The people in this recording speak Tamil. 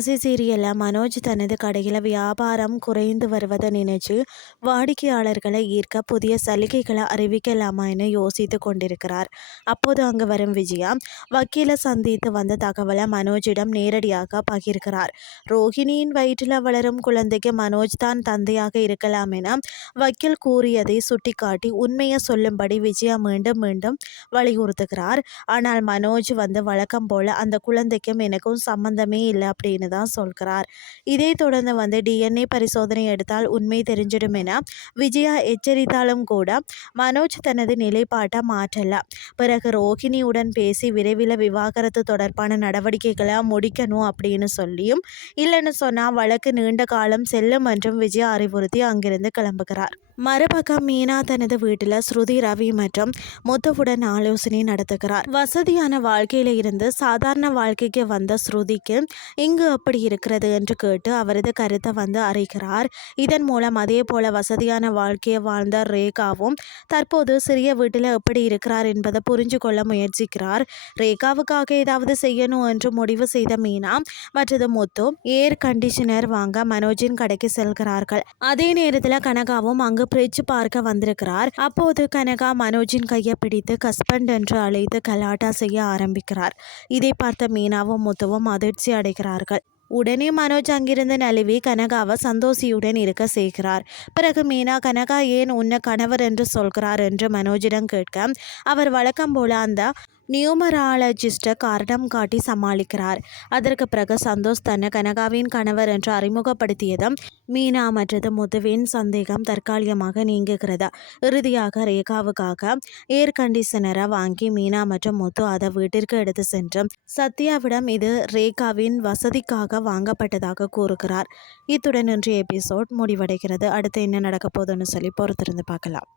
பாசி சீரியலில் மனோஜ் தனது கடையில் வியாபாரம் குறைந்து வருவதை நினைச்சு வாடிக்கையாளர்களை ஈர்க்க புதிய சலுகைகளை அறிவிக்கலாமா என யோசித்து கொண்டிருக்கிறார். அப்போது அங்கு வரும் விஜயா வக்கீலை சந்தித்து வந்த தகவலை மனோஜிடம் நேரடியாக பகிர்கிறார். ரோஹிணியின் வயிற்றில் வளரும் குழந்தைக்கு மனோஜ் தான் தந்தையாக இருக்கலாம் என வக்கீல் கூறியதை சுட்டிக்காட்டி உண்மையை சொல்லும்படி விஜயா மீண்டும் மீண்டும் வலியுறுத்துகிறார். ஆனால் மனோஜ் வழக்கம் போல அந்த குழந்தைக்கும் எனக்கும் சம்பந்தமே இல்லை அப்படின்னு தான் சொல்கிறார். இதை தொடர்ந்து டிஎன்ஏ பரிசோதனை எடுத்தால் உண்மை தெரிஞ்சிடும் என விஜயா எச்சரித்தாலும் கூட மனோஜ் தனது நிலைப்பாட்டை மாற்றல. பிறகு ரோஹிணியுடன் பேசி விரைவில் விவாகரத்து தொடர்பான நடவடிக்கைகளை முடிக்கணும் அப்படின்னு சொல்லியும் இல்லைன்னு சொன்னால் வழக்கு நீண்ட காலம் செல்லும் என்றும் விஜயா அறிவுறுத்தி அங்கிருந்து கிளம்புகிறார். மறுபக்கம் மீனா தனது வீட்டில் ஸ்ருதி, ரவி மற்றும் முத்துவுடன் ஆலோசனை நடத்துகிறார். வசதியான வாழ்க்கையில இருந்து சாதாரண வாழ்க்கைக்கு வந்த ஸ்ருதிக்கு இங்கு அப்படி இருக்கிறது என்று கேட்டு அவரது கருத்தை அறிகிறார். இதன் மூலம் அதே போல வசதியான வாழ்க்கையை வாழ்ந்த ரேகாவும் தற்போது சிறிய வீட்டில் எப்படி இருக்கிறார் என்பதை புரிஞ்சு கொள்ள முயற்சிக்கிறார். ரேகாவுக்காக ஏதாவது செய்யணும் என்று முடிவு செய்த மீனா மற்றது முத்து ஏர் கண்டிஷனர் வாங்க மனோஜின் கடைக்கு செல்கிறார்கள். அதே நேரத்தில் கனகாவும் அங்கு பிரிட்ஜ் பார்க்க வந்திருக்கிறார். அப்போது கனகா மனோஜின் கையை பிடித்து ஹஸ்பண்ட் என்று அழைத்து கலாட்டா செய்ய ஆரம்பிக்கிறார். இதை பார்த்த மீனாவும் முத்துவும் அதிர்ச்சி அடைகிறார்கள். உடனே மனோஜ் அங்கிருந்து நழுவி கனகாவை சந்தோஷியுடன் இருக்க செய்கிறார். பிறகு மீனா கனகா ஏன் உன்னை கணவர் என்று சொல்கிறார் என்று மனோஜிடம் கேட்க அவர் வழக்கம் போல அந்த நியூமராலஜிஸ்ட்டை காரணம் காட்டி சமாளிக்கிறார். அதற்கு பிறகு சந்தோஷ் தன்னை கனகாவின் கணவர் என்று அறிமுகப்படுத்தியதும் மீனா மற்றது முத்துவின் சந்தேகம் தற்காலிகமாக நீங்குகிறது. இறுதியாக ரேகாவுக்காக ஏர் கண்டிஷனரை வாங்கி மீனா மற்றும் முத்து அதை வீட்டிற்கு எடுத்து சென்று சத்யாவிடம் இது ரேகாவின் வசதிக்காக வாங்கப்பட்டதாக கூறுகிறார். இத்துடன் இன்றைய எபிசோட் முடிவடைகிறது. அடுத்து என்ன நடக்க போகுதுன்னு சொல்லி பொறுத்திருந்து பார்க்கலாம்.